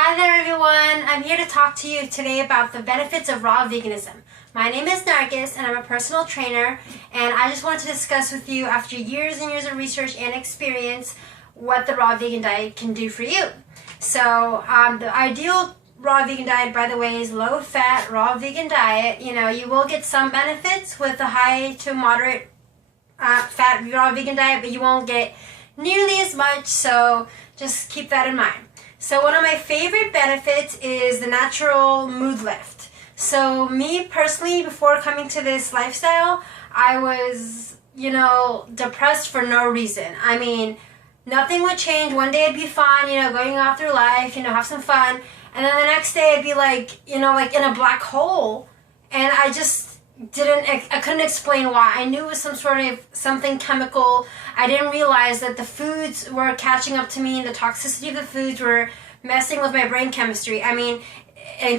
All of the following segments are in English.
Hi there everyone, I'm here to talk to you today about the benefits of raw veganism. My name is Nargis and I'm a personal trainer, and I just wanted to discuss with you, after years and years of research and experience, what the raw vegan diet can do for you. So the ideal raw vegan diet, by the way, is low fat raw vegan diet. You will get some benefits with a high to moderate fat raw vegan diet, but you won't get nearly as much, so just keep that in mind. So one of my favorite benefits is the natural mood lift. So me personally, before coming to this lifestyle, I was, depressed for no reason. I mean, nothing would change. One day it'd be fine, going off through life, have some fun. And then the next day it'd be like in a black hole. And I just I couldn't explain why. I knew it was something chemical. I didn't realize that the foods were catching up to me, and the toxicity of the foods were messing with my brain chemistry. And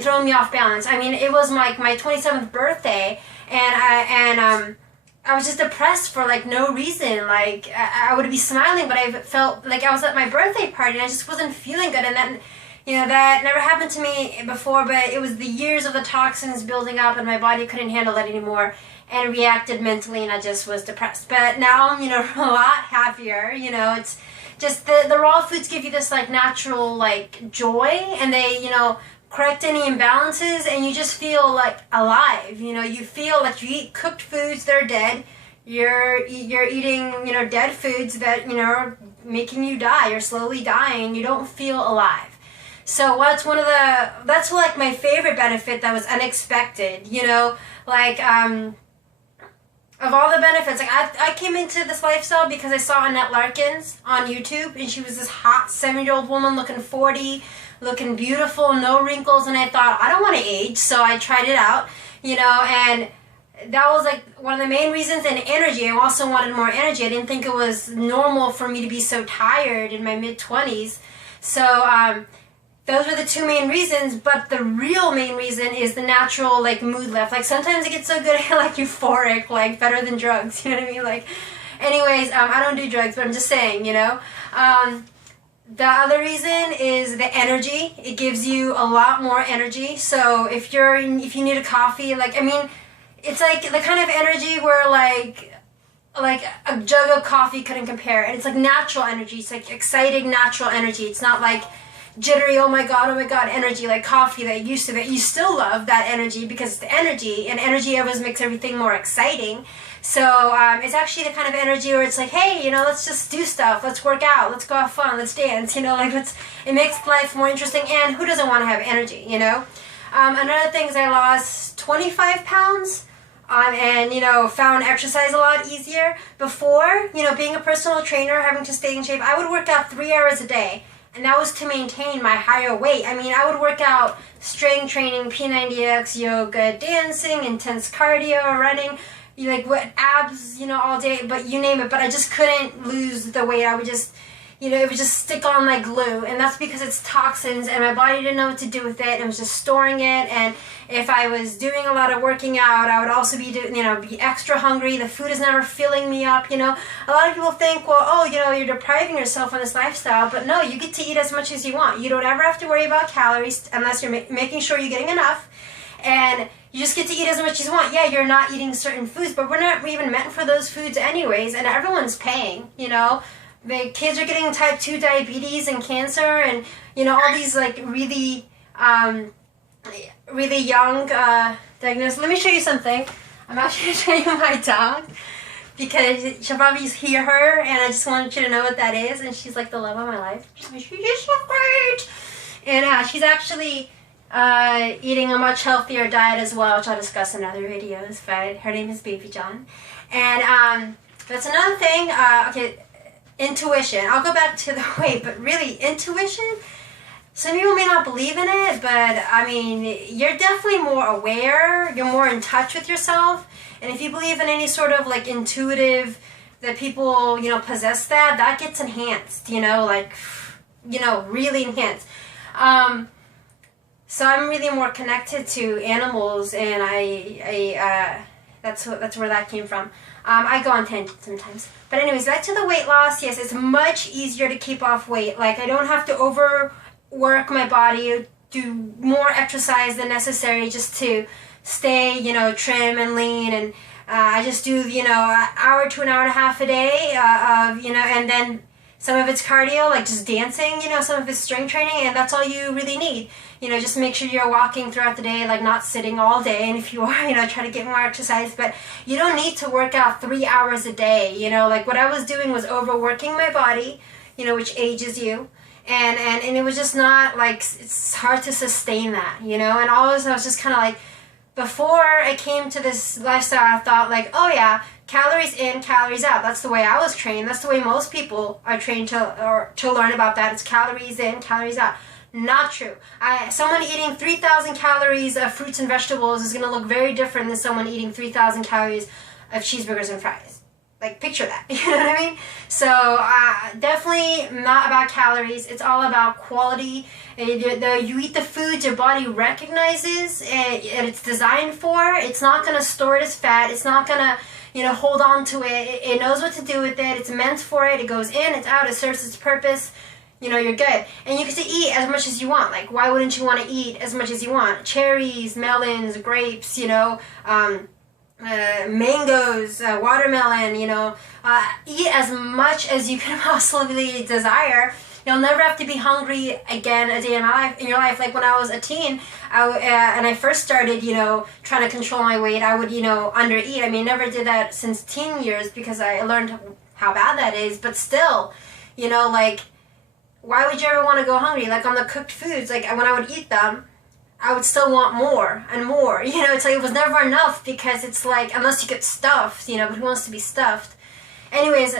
throwing me off balance. It was like my 27th birthday, and I was just depressed for no reason. I would be smiling, but I felt like I was at my birthday party and I just wasn't feeling good. And then that never happened to me before, but it was the years of the toxins building up and my body couldn't handle it anymore and reacted mentally, and I just was depressed. But now I'm, a lot happier. It's just the raw foods give you this natural joy, and they, correct any imbalances, and you just feel alive. You feel like you eat cooked foods that are dead. You're eating, dead foods that, are making you die. You're slowly dying. You don't feel alive. So that's my favorite benefit that was unexpected, of all the benefits. I came into this lifestyle because I saw Annette Larkins on YouTube, and she was this hot 70-year-old woman looking 40, looking beautiful, no wrinkles, and I thought, I don't want to age, so I tried it out, and that was one of the main reasons. And energy, I also wanted more energy. I didn't think it was normal for me to be so tired in my mid-20s, so those were the two main reasons. But the real main reason is the natural mood lift. Sometimes it gets so good I get euphoric, better than drugs, you know what I mean? Anyways, I don't do drugs, but I'm just saying, the other reason is the energy. It gives you a lot more energy. So if you need a coffee, it's the kind of energy where a jug of coffee couldn't compare. And it's natural energy. It's exciting natural energy. It's not jittery, oh my god energy like coffee that you still love that energy because it's the energy, and energy always makes everything more exciting. So it's actually the kind of energy where it's hey, let's just do stuff, let's work out, let's go have fun, let's dance, it makes life more interesting. And who doesn't want to have energy, Another thing is I lost 25 pounds and found exercise a lot easier. Before, being a personal trainer, having to stay in shape, I would work out 3 hours a day. And that was to maintain my higher weight. I would work out strength training, P90X, yoga, dancing, intense cardio, running, abs, all day, but you name it. But I just couldn't lose the weight. I would just, it would just stick on like glue. And that's because it's toxins, and my body didn't know what to do with it. It was just storing it. And if I was doing a lot of working out, I would also be, be extra hungry. The food is never filling me up, A lot of people think, well, you're depriving yourself on this lifestyle. But no, you get to eat as much as you want. You don't ever have to worry about calories unless you're making sure you're getting enough. And you just get to eat as much as you want. Yeah, you're not eating certain foods, but we're not even meant for those foods anyways. And everyone's paying, The kids are getting type 2 diabetes and cancer, and, all these, really... really young diagnosis. Let me show you something. I'm actually going to show you my dog because she'll probably hear her, and I just want you to know what that is. And she's the love of my life. She's so great. And she's actually eating a much healthier diet as well, which I'll discuss in other videos. But her name is Baby John. And that's another thing. Okay, intuition. I'll go back to the weight, but really, intuition. Some people may not believe in it, but you're definitely more aware, you're more in touch with yourself, and if you believe in any sort of intuitive, that people, possess that gets enhanced, really enhanced. So I'm really more connected to animals, and that's where that came from. I go on tangents sometimes. But anyways, back to the weight loss. Yes, it's much easier to keep off weight. I don't have to work my body, do more exercise than necessary just to stay, trim and lean. And I just do, an hour to an hour and a half a day of, and then some of it's cardio, like just dancing, some of it's strength training, and that's all you really need. Just make sure you're walking throughout the day, like not sitting all day. And if you are, try to get more exercise. But you don't need to work out 3 hours a day. Like what I was doing was overworking my body, which ages you. And it was just not, like, it's hard to sustain that, And always I was just kind of like, before I came to this lifestyle, I thought like, oh yeah, calories in, calories out. That's the way I was trained. That's the way most people are trained to learn about that. It's calories in, calories out. Not true. Someone eating 3,000 calories of fruits and vegetables is going to look very different than someone eating 3,000 calories of cheeseburgers and fries. Like, picture that. You know what I mean? So, definitely not about calories. It's all about quality. You eat the foods your body recognizes and it's designed for. It's not going to store it as fat. It's not going to, hold on to it. It knows what to do with it. It's meant for it. It goes in, it's out. It serves its purpose. You're good. And you get to eat as much as you want. Like, why wouldn't you want to eat as much as you want? Cherries, melons, grapes, mangoes, watermelon, eat as much as you can possibly desire. You'll never have to be hungry again a day in your life. Like when I was a teen, and I first started, trying to control my weight, I would, undereat. I mean, never did that since teen years because I learned how bad that is. But still, like, why would you ever want to go hungry? Like on the cooked foods, like when I would eat them, I would still want more and more. It's like it was never enough because it's like, unless you get stuffed, but who wants to be stuffed? Anyways,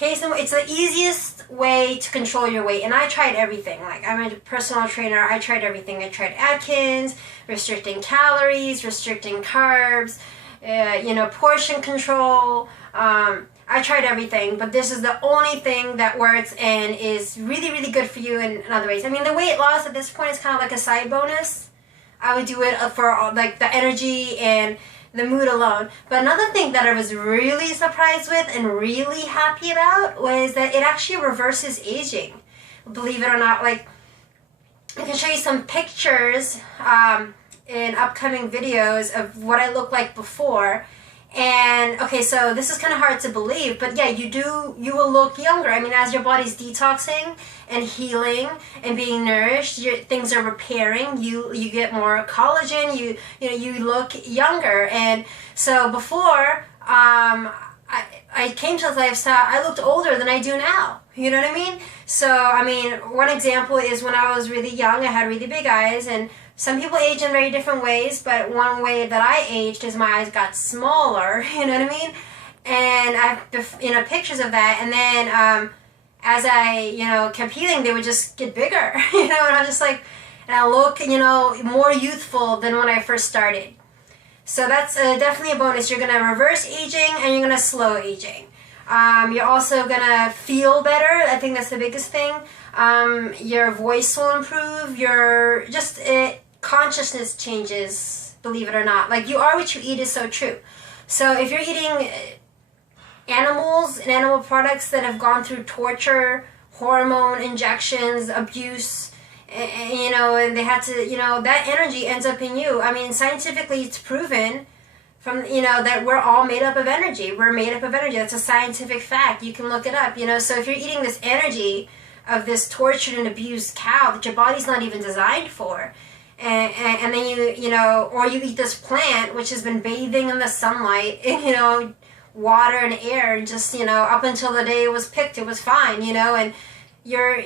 it's the easiest way to control your weight. And I tried everything. Like, I'm a personal trainer. I tried everything. I tried Atkins, restricting calories, restricting carbs, portion control. I tried everything, but this is the only thing that works and is really, really good for you in other ways. I mean, the weight loss at this point is kind of like a side bonus. I would do it for like the energy and the mood alone. But another thing that I was really surprised with and really happy about was that it actually reverses aging. Believe it or not, like, I can show you some pictures in upcoming videos of what I looked like before. And okay, so this is kind of hard to believe, but yeah, you will look younger. I mean, as your body's detoxing and healing and being nourished, things are repairing. You get more collagen. You look younger. And so before I came to this lifestyle, I looked older than I do now. You know what I mean? So I mean, one example is when I was really young, I had really big eyes, and some people age in very different ways, but one way that I aged is my eyes got smaller, you know what I mean? And I have, pictures of that, and then as I, kept healing, they would just get bigger, and I was just like, and I look, more youthful than when I first started. So that's definitely a bonus. You're going to reverse aging, and you're going to slow aging. You're also going to feel better. I think that's the biggest thing. Your voice will improve. Consciousness changes, believe it or not. Like, you are what you eat is so true. So if you're eating animals and animal products that have gone through torture, hormone injections, abuse, and they had to, that energy ends up in you. I mean, scientifically it's proven from, that we're all made up of energy. We're made up of energy. That's a scientific fact. You can look it up, So if you're eating this energy of this tortured and abused cow that your body's not even designed for, and then or you eat this plant which has been bathing in the sunlight and water and air, and just up until the day it was picked, it was fine, and you're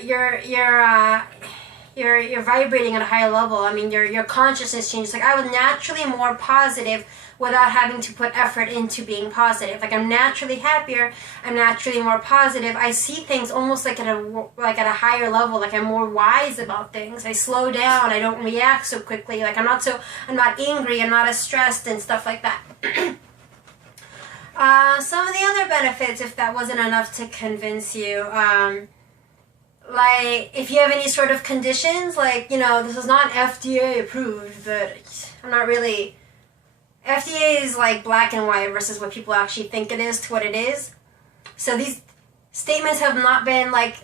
vibrating at a higher level. I mean, your consciousness changes. Like, I was naturally more positive without having to put effort into being positive. Like, I'm naturally happier. I'm naturally more positive. I see things almost like at a higher level. Like, I'm more wise about things. I slow down. I don't react so quickly. Like, I'm not angry. I'm not as stressed and stuff like that. Some of the other benefits, if that wasn't enough to convince you, like, if you have any sort of conditions, like, this is not FDA approved, but I'm not really... FDA is like black and white versus what people actually think it is to what it is. So these statements have not been, like,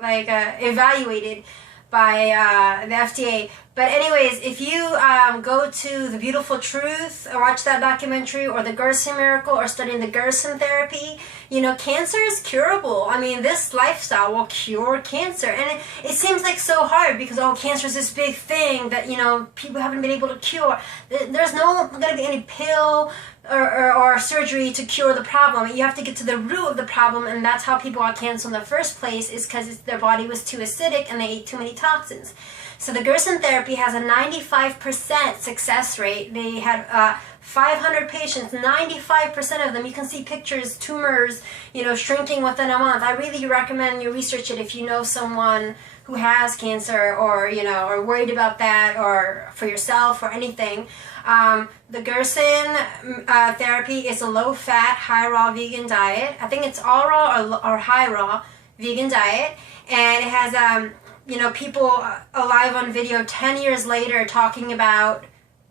evaluated by the FDA. But anyways, if you go to The Beautiful Truth or watch that documentary, or The Gerson Miracle, or studying the Gerson therapy, cancer is curable. I mean, this lifestyle will cure cancer. And it seems like so hard because, cancer is this big thing that, people haven't been able to cure. There's no going to be any pill or surgery to cure the problem. You have to get to the root of the problem, and that's how people got cancer in the first place, is because their body was too acidic and they ate too many toxins. So the Gerson therapy has a 95% success rate. They had 500 patients, 95% of them, you can see pictures, tumors, shrinking within a month. I really recommend you research it if you know someone who has cancer, or, or worried about that, or for yourself or anything. The Gerson therapy is a low-fat, high-raw vegan diet. I think it's all raw or high-raw vegan diet. And it has, people alive on video 10 years later talking about,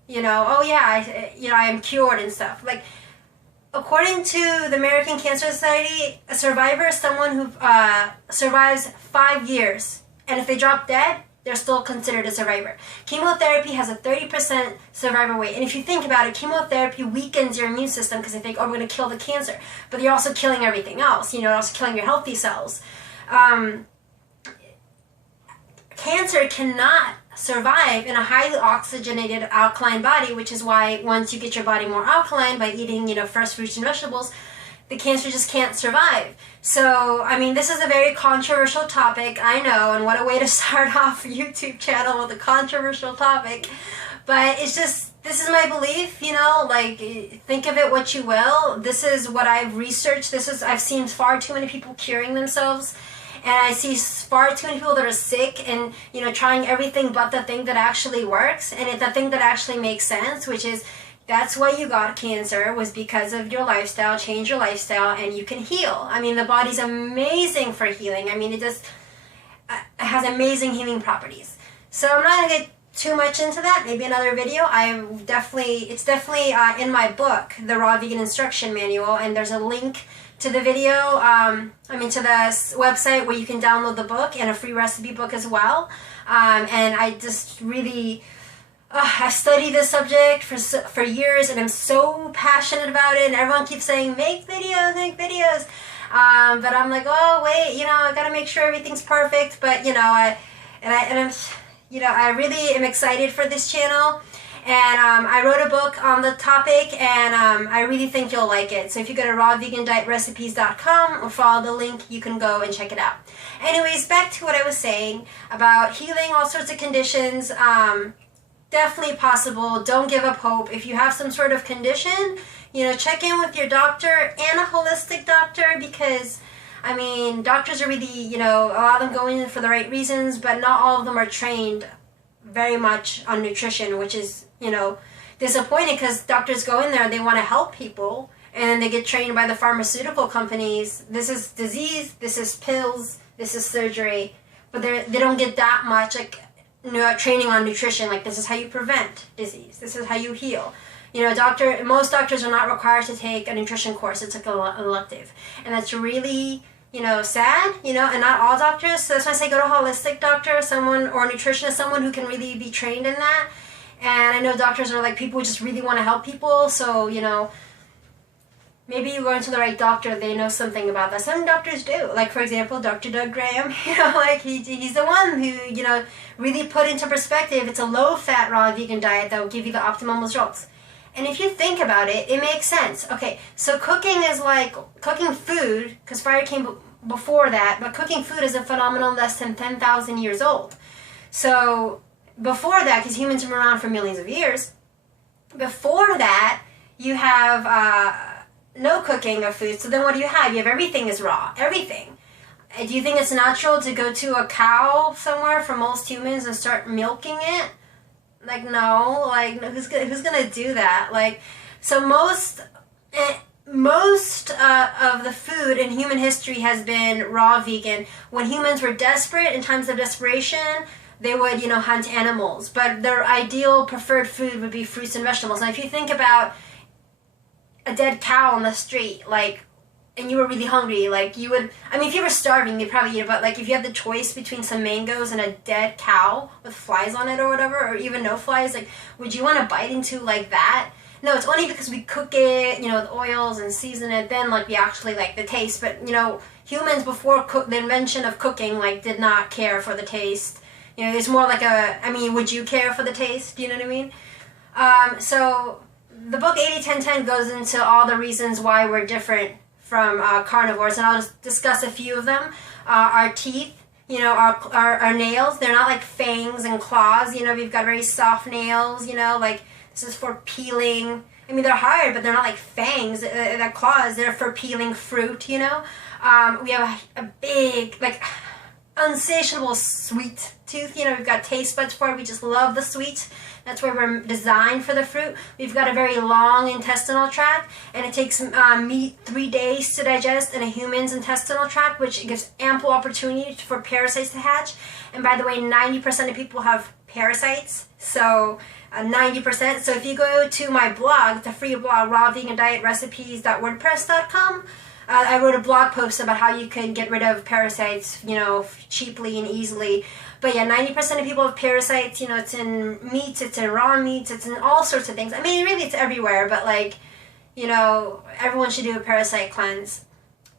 I am cured and stuff. Like, according to the American Cancer Society, a survivor is someone who survives 5 years. And if they drop dead, they're still considered a survivor. Chemotherapy has a 30% survivor rate. And if you think about it, chemotherapy weakens your immune system because they think, we're going to kill the cancer. But you're also killing everything else. You're also killing your healthy cells. Cancer cannot survive in a highly oxygenated alkaline body, which is why once you get your body more alkaline by eating, fresh fruits and vegetables, the cancer just can't survive. So, I mean, this is a very controversial topic, I know, and what a way to start off a YouTube channel with a controversial topic. But it's just, this is my belief, think of it what you will. This is what I've researched. I've seen far too many people curing themselves. And I see far too many people that are sick and, trying everything but the thing that actually works. And the thing that actually makes sense, which is, that's why you got cancer, was because of your lifestyle. Change your lifestyle and you can heal. I mean, the body's amazing for healing. I mean, it has amazing healing properties. So I'm not going to get too much into that. Maybe another video. It's definitely in my book, The Raw Vegan Instruction Manual, and there's a link to the video, to the website where you can download the book, and a free recipe book as well. And I just really, I studied this subject for years, and I'm so passionate about it, and everyone keeps saying, make videos. But I'm like, I gotta make sure everything's perfect. But, I really am excited for this channel. And I wrote a book on the topic, and I really think you'll like it. So if you go to rawvegandietrecipes.com or follow the link, you can go and check it out. Anyways, back to what I was saying about healing all sorts of conditions. Definitely possible. Don't give up hope. If you have some sort of condition, check in with your doctor and a holistic doctor, because doctors are really, a lot of them go in for the right reasons, but not all of them are trained very much on nutrition, which is, disappointing, because doctors go in there, they want to help people, and then they get trained by the pharmaceutical companies. This is disease, this is pills, this is surgery, but they don't get that much training on nutrition. Like, this is how you prevent disease, this is how you heal. Most doctors are not required to take a nutrition course. It's like an elective, and that's really sad, and not all doctors. So that's why I say go to a holistic doctor, or a nutritionist, someone who can really be trained in that. And I know doctors are people who just really want to help people. So, maybe you're going to the right doctor. They know something about that. Some doctors do. Like, for example, Dr. Doug Graham, he's the one who, really put into perspective, it's a low-fat, raw vegan diet that will give you the optimum results. And if you think about it, it makes sense. Okay, so cooking is like cooking food, because fire came before that, but cooking food is a phenomenon less than 10,000 years old. So before that, because humans have been around for millions of years, before that, you have no cooking of food. So then what do you have? You have everything is raw, everything. Do you think it's natural to go to a cow somewhere for most humans and start milking it? No, who's gonna do that? So most of the food in human history has been raw vegan. When humans were desperate, in times of desperation, they would, hunt animals. But their ideal preferred food would be fruits and vegetables. Now, if you think about a dead cow on the street, and you were really hungry, like you would, I mean, if you were starving, you'd probably eat it, but like if you had the choice between some mangoes and a dead cow with flies on it or whatever, or even no flies, like, would you want to bite into like that? No, it's only because we cook it, you know, with oils and season it, then like we actually like the taste. But, you know, humans before the invention of cooking, like, did not care for the taste. You know, it's more like I mean, would you care for the taste? Do you know what I mean? So the book 80-10-10 goes into all the reasons why we're different from carnivores, and I'll just discuss a few of them. Our teeth, you know, our nails, they're not like fangs and claws. You know, we've got very soft nails, you know, like this is for peeling. I mean, they're hard, but they're not like fangs. They're claws. They're for peeling fruit, you know. We have a big, like, insatiable sweet tooth. You know, we've got taste buds for it. We just love the sweet. That's why we're designed for the fruit. We've got a very long intestinal tract, and it takes meat 3 days to digest in a human's intestinal tract, which gives ample opportunity for parasites to hatch. And by the way, 90% of people have parasites, so 90%. So if you go to my blog, the free blog, rawvegandietrecipes.wordpress.com, I wrote a blog post about how you can get rid of parasites, you know, cheaply and easily. But yeah, 90% of people have parasites. You know, it's in meats, it's in raw meats, it's in all sorts of things. I mean, really, it's everywhere. But like, you know, everyone should do a parasite cleanse.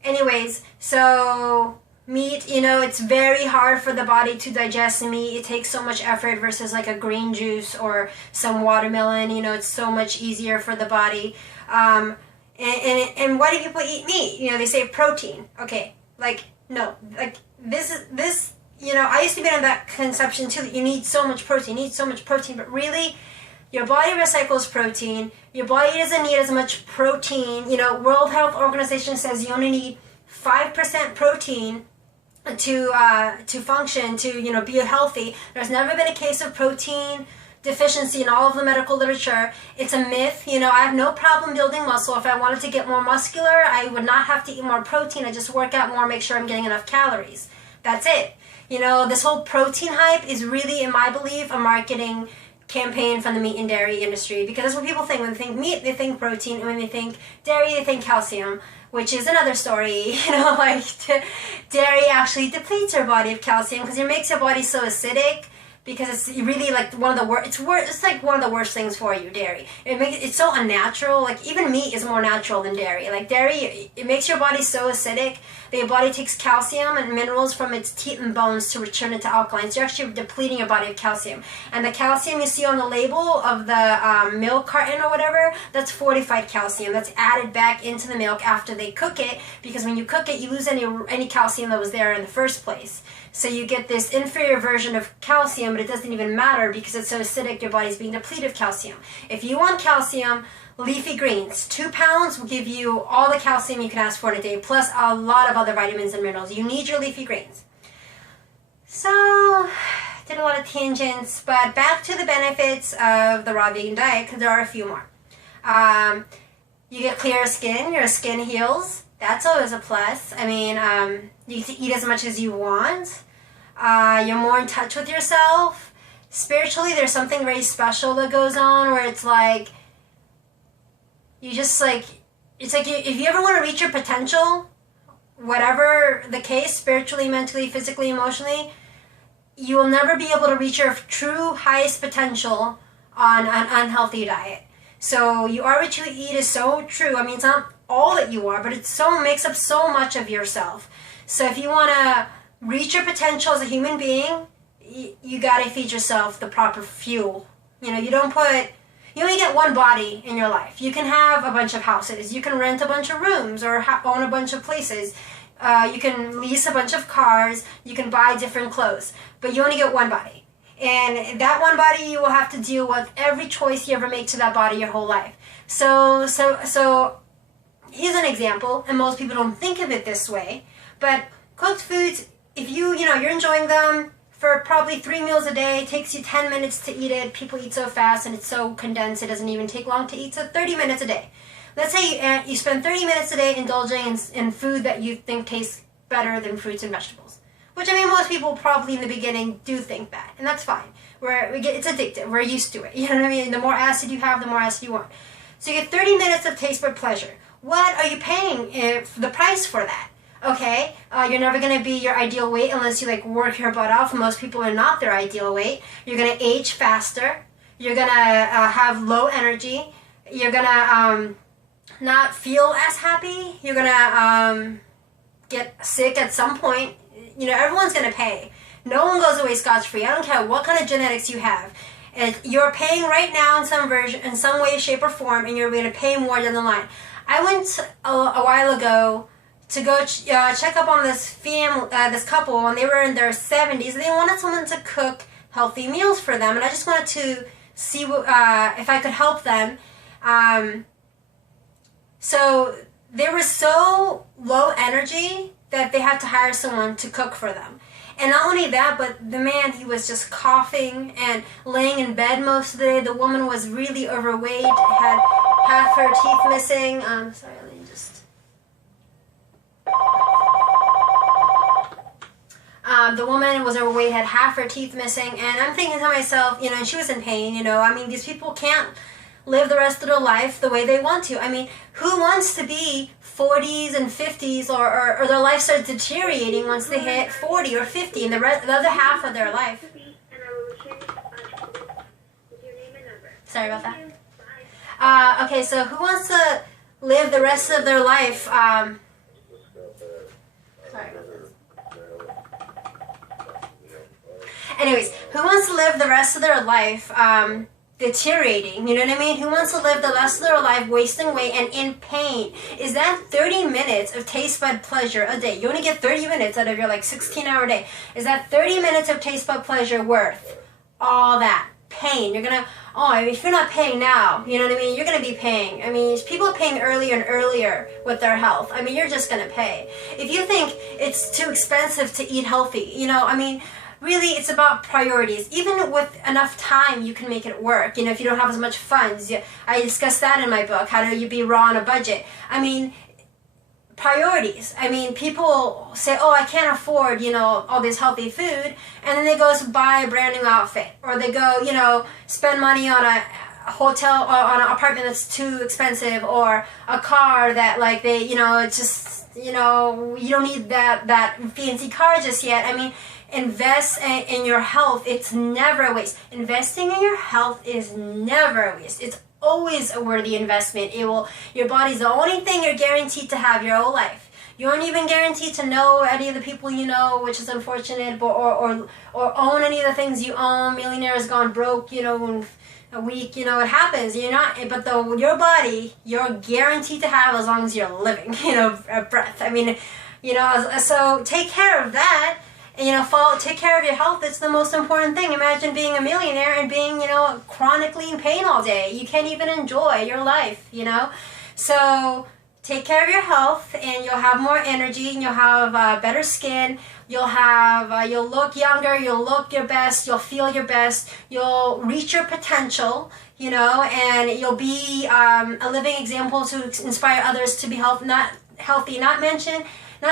Anyways, so meat, you know, it's very hard for the body to digest meat. It takes so much effort versus like a green juice or some watermelon. You know, it's so much easier for the body. And why do people eat meat? You know, they say protein. Okay, like, no, like, this, you know, I used to be on that conception too, that you need so much protein, but really, your body recycles protein. Your body doesn't need as much protein. You know, World Health Organization says you only need 5% protein to function, to, you know, be healthy. There's never been a case of protein deficiency in all of the medical literature. It's a myth. You know, I have no problem building muscle. If I wanted to get more muscular, I would not have to eat more protein. I just work out more, make sure I'm getting enough calories. That's it. You know, this whole protein hype is really, in my belief, a marketing campaign from the meat and dairy industry, because that's what people think. When they think meat, they think protein, and when they think dairy, they think calcium, which is another story. You know, like, dairy actually depletes your body of calcium because it makes your body so acidic, because it's really like one of the worst. It's like one of the worst things for you, dairy. It's so unnatural. Like, even meat is more natural than dairy. Like, dairy, it makes your body so acidic that your body takes calcium and minerals from its teeth and bones to return it to alkaline. So you're actually depleting your body of calcium. And the calcium you see on the label of the milk carton or whatever, that's fortified calcium. That's added back into the milk after they cook it, because when you cook it, you lose any calcium that was there in the first place. So you get this inferior version of calcium, but it doesn't even matter because it's so acidic, your body's being depleted of calcium. If you want calcium, leafy greens, 2 pounds will give you all the calcium you can ask for in a day, plus a lot of other vitamins and minerals. You need your leafy greens. So, did a lot of tangents, but back to the benefits of the raw vegan diet, because there are a few more. You get clearer skin, your skin heals. That's always a plus. I mean, you can eat as much as you want. You're more in touch with yourself. Spiritually, there's something very special that goes on where it's like, you just like, it's like if you ever want to reach your potential, whatever the case, spiritually, mentally, physically, emotionally, you will never be able to reach your true highest potential on an unhealthy diet. So you are what you eat is so true. I mean, it's not all that you are, but it makes up so much of yourself. So if you want to reach your potential as a human being, you got to feed yourself the proper fuel. You know, you only get one body in your life. You can have a bunch of houses. You can rent a bunch of rooms or own a bunch of places. You can lease a bunch of cars. You can buy different clothes. But you only get one body. And that one body, you will have to deal with every choice you ever make to that body your whole life. So here's an example, and most people don't think of it this way, but cooked foods, if you're enjoying them for probably 3 meals a day, it takes you 10 minutes to eat it. People eat so fast and it's so condensed, it doesn't even take long to eat, so 30 minutes a day. Let's say you spend 30 minutes a day indulging in food that you think tastes better than fruits and vegetables. Which, I mean, most people probably in the beginning do think that, and that's fine. It's addictive, we're used to it, you know what I mean? The more acid you have, the more acid you want. So you get 30 minutes of taste bud pleasure. what are you paying the price for that? Okay, you're never going to be your ideal weight unless you like work your butt off. Most people are not their ideal weight. You're going to age faster. You're going to have low energy. You're going to not feel as happy. You're going to get sick at some point. You know, everyone's going to pay. No one goes away scotch-free. I don't care what kind of genetics you have. You're paying right now in some version, in some way, shape, or form, and you're going to pay more down the line. I went a while ago to go check up on this this couple, and they were in their 70s. They wanted someone to cook healthy meals for them, and I just wanted to see if I could help them. So they were so low energy that they had to hire someone to cook for them. And not only that, but the man, he was just coughing and laying in bed most of the day. The woman was really overweight, had half her teeth missing. Sorry, let me just... the woman was overweight, had half her teeth missing, and I'm thinking to myself, you know, and she was in pain, you know. I mean, these people can't live the rest of their life the way they want to. I mean, who wants to be 40s and 50s or their life starts deteriorating once they hit 40 or 50 and the other half of their life? Sorry about that. Okay, so who wants to live the rest of their life? Sorry about this. Anyways, who wants to live the rest of their life deteriorating? You know what I mean? Who wants to live the rest of their life wasting weight and in pain? Is that 30 minutes of taste bud pleasure a day? You only get 30 minutes out of your like 16-hour day. Is that 30 minutes of taste bud pleasure worth all that pain? You're gonna, if you're not paying now, you know what I mean? You're gonna be paying. I mean, people are paying earlier and earlier with their health. I mean, you're just gonna pay. If you think it's too expensive to eat healthy, you know, I mean, really, it's about priorities. Even with enough time, you can make it work. You know, if you don't have as much funds. I discussed that in my book, How Do You Be Raw on a Budget. I mean, priorities. I mean, people say, I can't afford, you know, all this healthy food. And then they go buy a brand new outfit. Or they go, you know, spend money on a hotel or on an apartment that's too expensive. Or a car that, like, they, you know, it's just, you know, you don't need that fancy car just yet. I mean, invest in your health. It's never a waste. Investing in your health is never a waste. It's always a worthy investment. Your body's the only thing you're guaranteed to have your whole life. You aren't even guaranteed to know any of the people you know, which is unfortunate, or own any of the things you own. Millionaires gone broke, you know, in a week, you know, it happens. You're not, but your body, you're guaranteed to have as long as you're living, you know, a breath. I mean, you know, so take care of that. You know, take care of your health. It's the most important thing. Imagine being a millionaire and being, you know, chronically in pain all day. You can't even enjoy your life, you know. So take care of your health, and you'll have more energy, and you'll have better skin. You'll look younger. You'll look your best. You'll feel your best. You'll reach your potential, you know, and you'll be a living example to inspire others to be healthy. Not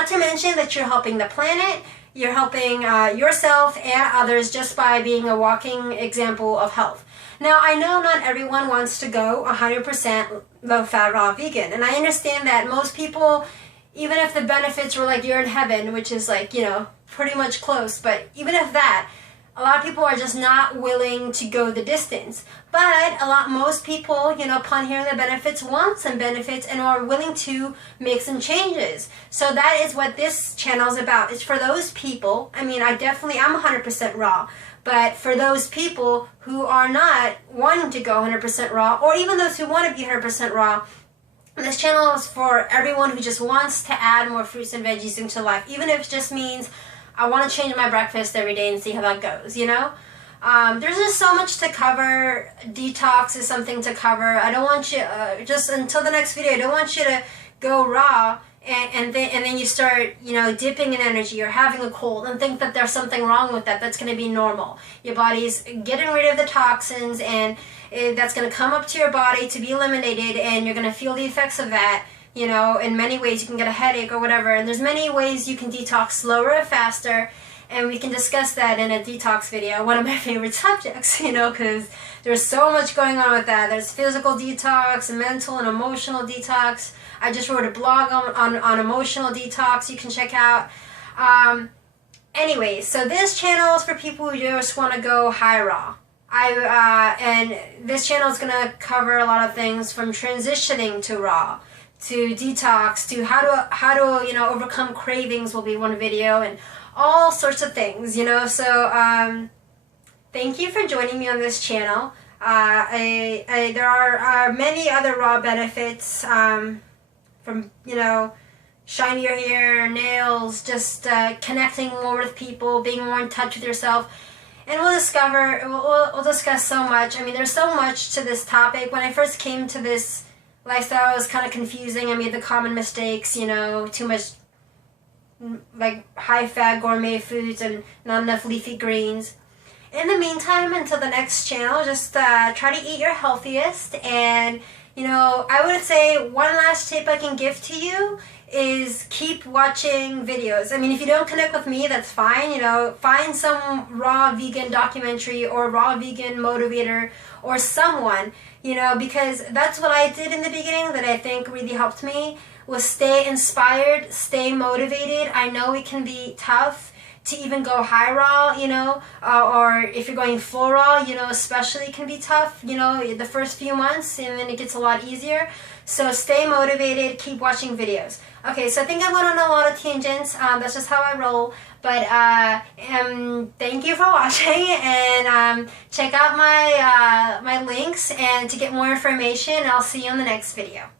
to mention that you're helping the planet. You're helping yourself and others just by being a walking example of health. Now, I know not everyone wants to go 100% low-fat, raw vegan. And I understand that most people, even if the benefits were like you're in heaven, which is like, you know, pretty much close. But even if that, a lot of people are just not willing to go the distance. But most people, you know, upon hearing the benefits, want some benefits and are willing to make some changes. So that is what this channel is about. It's for those people. I mean, I'm 100% raw. But for those people who are not wanting to go 100% raw, or even those who want to be 100% raw, this channel is for everyone who just wants to add more fruits and veggies into life. Even if it just means I want to change my breakfast every day and see how that goes, you know? There's just so much to cover. Detox is something to cover. I don't want you, just until the next video, I don't want you to go raw and then you start, you know, dipping in energy or having a cold and think that there's something wrong with that. That's going to be normal. Your body's getting rid of the toxins, and that's going to come up to your body to be eliminated, and you're going to feel the effects of that. You know, in many ways you can get a headache or whatever, and there's many ways you can detox slower or faster, and we can discuss that in a detox video, one of my favorite subjects, you know, because there's so much going on with that. There's physical detox, mental and emotional detox. I just wrote a blog on emotional detox you can check out. Anyway, so this channel is for people who just want to go high raw. And this channel is going to cover a lot of things from transitioning to raw, to detox, to how to you know, overcome cravings will be one video, and all sorts of things, you know. So thank you for joining me on this channel. There are many other raw benefits, from, you know, shinier hair, nails, just connecting more with people, being more in touch with yourself. And we'll discuss so much. I mean, there's so much to this topic. When I first came to this lifestyle, it was kind of confusing. I made the common mistakes, you know, too much like high-fat gourmet foods and not enough leafy greens. In the meantime, until the next channel, just try to eat your healthiest. And, you know, I would say one last tip I can give to you is keep watching videos. I mean, if you don't connect with me, that's fine. You know, find some raw vegan documentary or raw vegan motivator or someone, you know, because that's what I did in the beginning that I think really helped me, was stay inspired, stay motivated. I know it can be tough to even go high raw, you know, or if you're going full raw, you know, especially can be tough, you know, the first few months, and then it gets a lot easier. So stay motivated, keep watching videos. Okay, so I think I went on a lot of tangents. That's just how I roll. But thank you for watching, and check out my my links and to get more information. I'll see you in the next video.